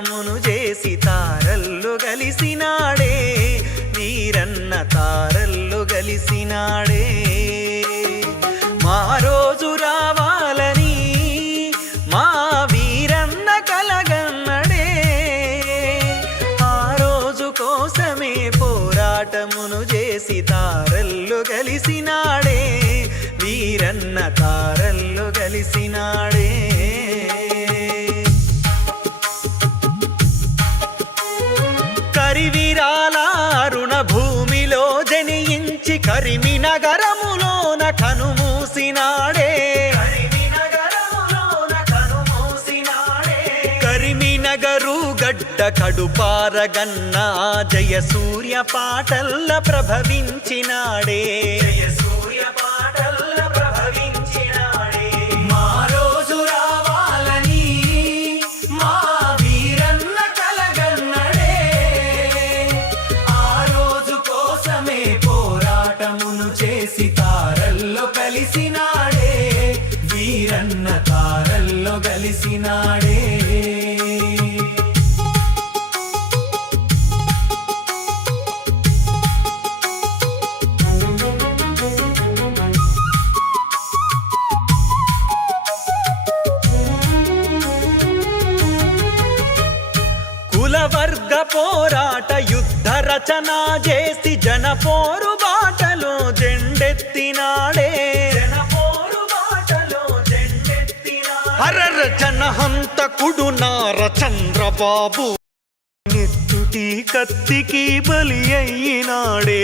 పోరాటమును చేసి తారల్లు గలిసినాడే వీరన్న తారల్లు గలిసినాడే మా రోజు రావాలని మా వీరన్న కలగన్నడే ఆ రోజు కోసమే పోరాటమును చేసి తారల్లు గలిసినాడే వీరన్న తారల్లు గలిసినాడే కరివిరాల అరుణ భూమిలో జనించి కరిమినగరములోన కనుమూసినాడే కరిమినగరు గడ్డ కడుపారగన్న జయ సూర్య పాటల్ల ప్రభవించినాడే తారల్లో కలిసినాడే వీరన్న తారల్లో కలిసినాడే కులవర్గ పోరాట యుద్ధ రచన చేసి జనపోరు బాటలో జెండెత్తినాడే హర్ర జనహంతకుడు నార చంద్రబాబు నెత్తుటి కత్తికి బలి అయినాడే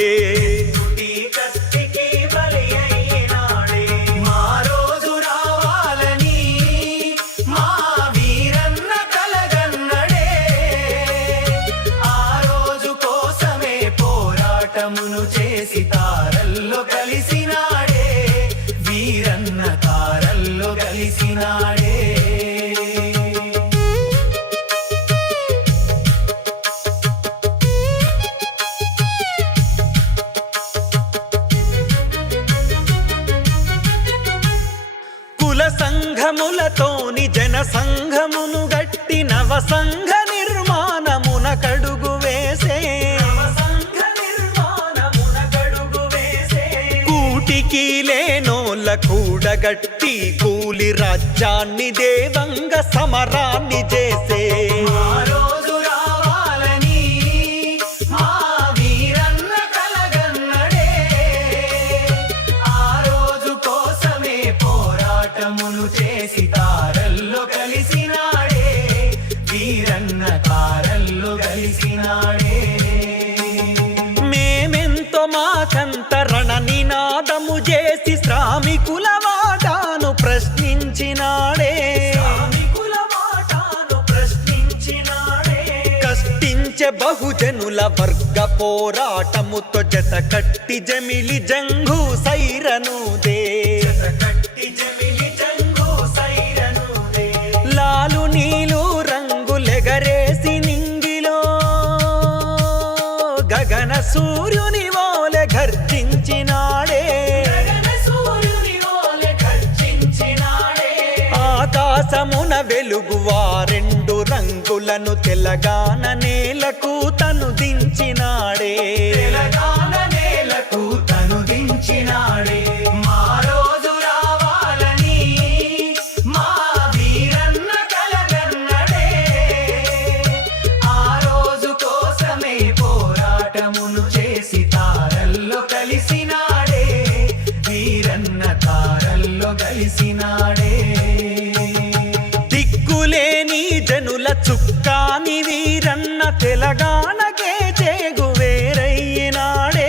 చేసి తారల్లో కలిసినాడే వీరన్న తారల్లో కలిసినాడే కుల సంఘములతోని జన సంఘమును గట్టి నవ సంఘ నిర్మాణమున కడుగు వేసే కూటికి లేనోళ్ళ కూడగట్టి కూలి రాజ్యాన్ని దేవంగ సమరాన్ని చేసే చేసి తారల్లో కలిసినాడే వీరన్న తారల్లో కలిసినాడే మేమెంతో మాకంత రణ నినాదము చేసి శ్రామికుల వాటాను ప్రశ్నించినాడే కష్టించే బహుజనుల వర్గ పోరాటముతో జత కట్టి జమిలి జంగు సైరనుదే లాలు నీలు రంగులెగరేసి నింగిలో గగన సూర్యుని వోలె గర్జించినాడే ఆకాశమున వెలుగు వారెండు రంగులను తెలంగాణ నేలకు తను దించినాడే మా రోజు రావాలని మా వీరన్న కలగన్నడే ఆ రోజు కోసమే పోరాటమును చేసి తారల్లో కలిసినాడే వీరన్న తారల్లో కలిసినాడే దిక్కులేని జనుల చుక్కాని వీరన్న తెలంగాణకే చేగువేరయ్యినాడే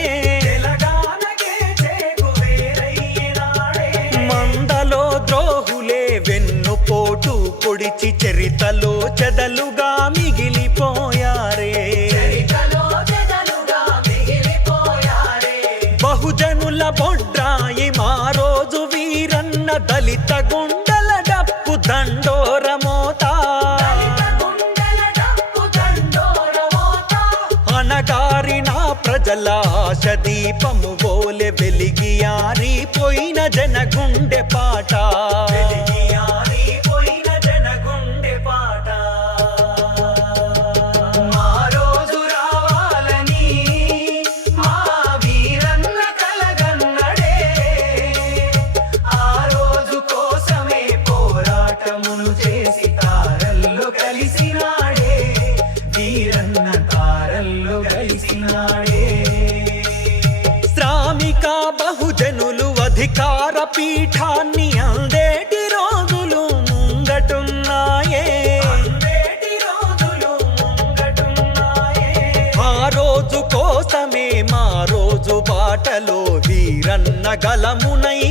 మందలో ద్రోహులే వెన్నుపోటు పొడిచి చరితలో చెదలుగా మిగిలిపోయారే బహుజనుల బొడ్రాయి మా రోజు వీరన్న దళిత గుండెల డప్పు దండోరమోతా అనగారిన ప్రజల ఆశ దీపము ఓలె వెలిగి ఆరిపోయిన జన గుండె పాట అండగా బహుజనులు అధికార పీఠాన్ని అందేటి రోజులు ముంగటున్నాయే. ఆ రోజు కోసమే మా రోజు బాటలో వీరన్న గలమునై